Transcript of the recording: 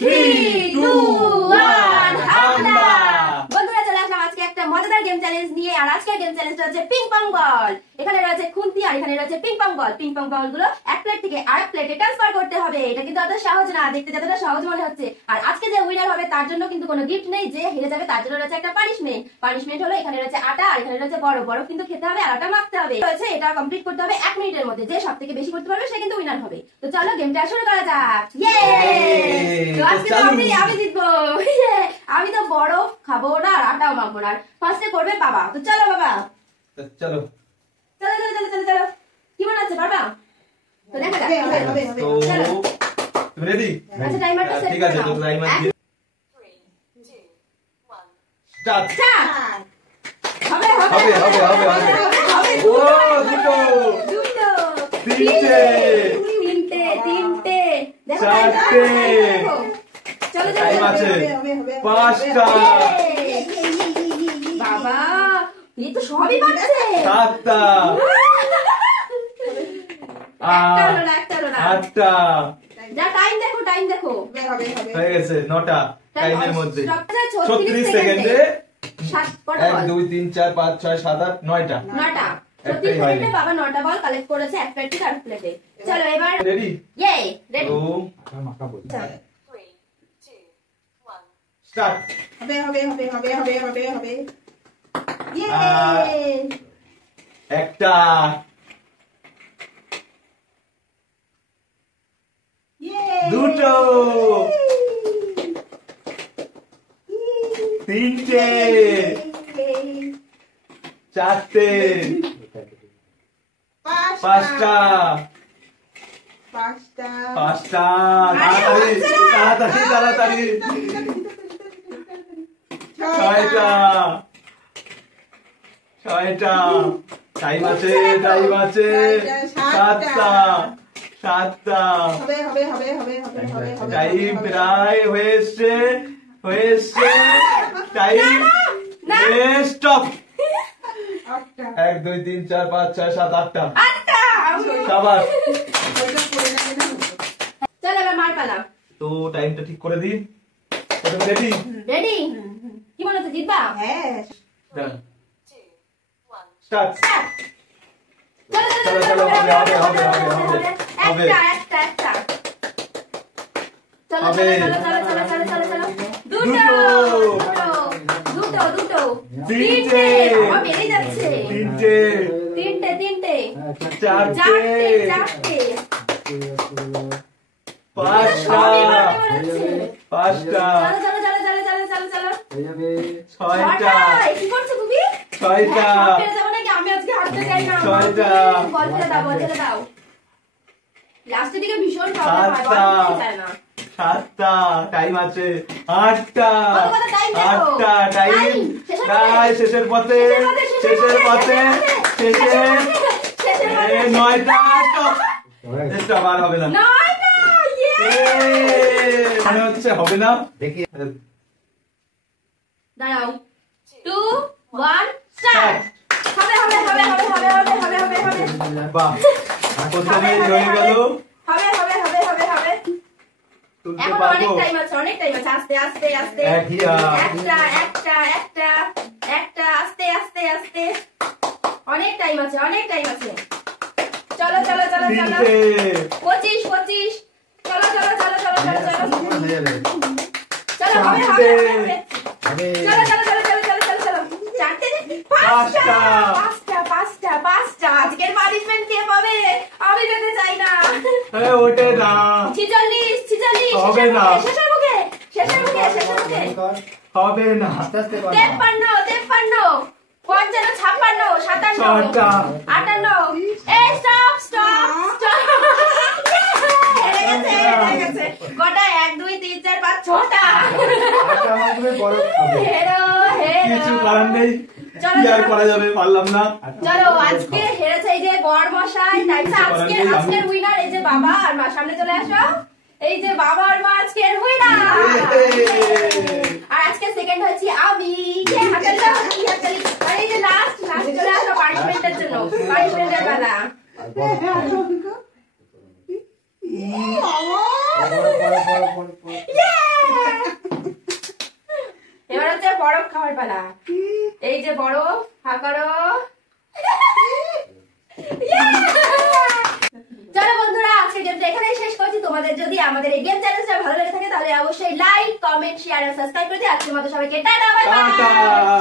3, 2, 1 হামলা। বন্ধুরা চলে আসলাম আজকে একটা মজাদার গেম চ্যালেঞ্জ নিয়ে। আর আজকের গেম চ্যালেঞ্জটা হচ্ছে পিং পং বল। এখানে রয়েছে খুন্তি আর এখানে রয়েছে পিং পং বল। পিং পং বল গুলো এক প্লেট থেকে আরেক প্লেটে ট্রান্সফার করতে হবে। এটা কিন্তু অত সহজ না, দেখতে যতটা সহজ মনে হচ্ছে। আর আজকে যে উইনার হবে তার জন্য কিন্তু কোনো গিফট নেই, যে হেরে যাবে তার জন্য রয়েছে একটা পানিশমেন্ট। পানিশমেন্ট হলো এখানে রয়েছে আটা আর এখানে রয়েছে বরফ কিন্তু খেতে হবে আর আটা মাখতে হবে। রয়েছে এটা কমপ্লিট করতে হবে 1 মিনিটের মধ্যে। যে সবথেকে বেশি করতে পারবে সে কিন্তু উইনার হবে। তো চলো গেমটা শুরু করা যাক। ইয়ে! তো আজকে তো আমি জিতবো। আমি তো বরফ খাবো না আর আটাও মাখবো না। ফার্স্টে করবে বাবা। তো চলো বাবা, চলো চলো চলো চলো চলো চলো। কি মনে হচ্ছে পারবা? তো দেখা যাক। তো তুমি রেডি? আচ্ছা টাইমারটা সেট ঠিক আছে, তো টাইমার দিয়ে 3, 2, 1 স্টার্ট। হবে হবে হবে হবে হবে হবে। ও দুটো দুটো তিনটে তিনটে তিনটে দেখো চারটে চলো টাইম চলো আছে পাঁচটা বাবা, এই তো সবই বাজছে। সাতটা একটা হলো না। আটটা যা টাইম দেখো টাইম দেখো। হয়ে গেছে নটা টাইমের মধ্যে 36 সেকেন্ডে সেকেন্ডে 7 কটা 1 2 3 4 5 6 7 8 9টা 9টা 36 একটাই হয়নি। সেকেন্ডে বাবা 9টা বল কালেক্ট করেছে এক প্লেট থেকে আরেক প্লেটে। চলো এবার রেডি? ইয়ে রেডি। তো 3, 2, 1 স্টার্ট। একটা দুটো তিনটে চারটে পাঁচটা পাঁচটা তাড়াতাড়ি তাড়াতাড়ি তাড়াতাড়ি ছয়টা ছয়টা টাইম আছে টাইম আছে সাতটা সাতটা টাইম প্রায় হয়ে এসছে টাইম স্টপ 1 2 3 4 5 6 7 8টা সাবাস। চলো এবার মার পালা। তো টাইমটা ঠিক করে দিই। তুমি রেডি? রেডি? কি মনে হচ্ছে জিতবা? ডান 2, 1 স্টার্ট। চলো চলো, চলো, হবে, হবে, হবে, হবে, হবে। একটা চলো হবে। চলো চলো চলো চলো চলো চলো দুটো দুটো দুটো তিনটে। বাবা বেড়ে যাচ্ছে। তিনটে তিনটে চারটে চারটে পাঁচটা সবই বাড়তে বেরোচ্ছে। পাঁচটা চলো চলো চলো চলো চলো চলো চলো ছয়টা কি করছো তুমি? ছয়টা হ্যাঁ, সব পেরে যাবো নাকি? আমি আজকে হারতে চাই না। ছয়টা। বল ফেলে দাও লাস্টের দিকে ভীষণ প্রবলেম হয়, বল সাতটা ফেলতে চায় না। সাতটা টাইম আছে আটটা কত টাইম দেখো? আটটা টাইম শেষের প্রায় শেষের পথে শেষের পথে শেষে নয়টা স্টপ আর হবে না নয়টা, ইয়ে! মনে হচ্ছে হবে না দেখি দাঁড়াও 2 1 স্টার্ট। হবে হবে হবে হবে হবে হবে হবে হবে হবে বাহ প্রথমে হয়ে গেল হবে হবে হবে হবে হবে। তুলতে এখন পারবো অনেক টাইম আছে আস্তে আস্তে আস্তে একইয়া। একটা আস্তে আস্তে আস্তে অনেক টাইম আছে চলো চলো চলো চলো তিনটে 25 চলো চলো চলো চলো চলো চলো হয়ে যাবে চলো হবে হবে হবে চলো চলো চলো চলো চলো চলো চলো চারটে পাঁচটা আজকের পানিশমেন্ট কে পাবে? আমি যেতে চাই না। ওঠে না 46 হবে না। শেষের মুখে হবে না আস্তে আস্তে কর 53 55 56 57 ছটা 58 এই স্টপ হেরে গেছে কটা 1 2 3 4 5 6টা আটা আমাদের বড় খাবে হেরো কিছু করার নেই চলো, কি আর চলো। করা যাবে পারলাম না চলো আজকে হেরেছে এই যে বড় মশাই, তাই আজকের উইনার এই যে বাবা আর মা, সামনে চলে আসো। এই যে বাবা আর মা আজকের উইনার। আর আজকে সেকেন্ড হচ্ছে আমি। কে হাততালি দাও, কি হাততালি। আর এই যে লাস্ট চলে আসো পানিশমেন্টের জন্য, পানিশমেন্টের বেলা। বড় Yay! খাওয়ার পালা। এই যে বড় হা করো। চলো বন্ধুরা, আজকের গেমটা এখানেই শেষ করছি। তোমাদের যদি আমাদের এই গেম চ্যালেঞ্জটা ভালো লেগে থাকে তাহলে অবশ্যই লাইক, কমেন্ট, শেয়ার আর সাবস্ক্রাইব করে দিও। আজকের মতো সবাইকে টাটা, বাই বাই। টাটা।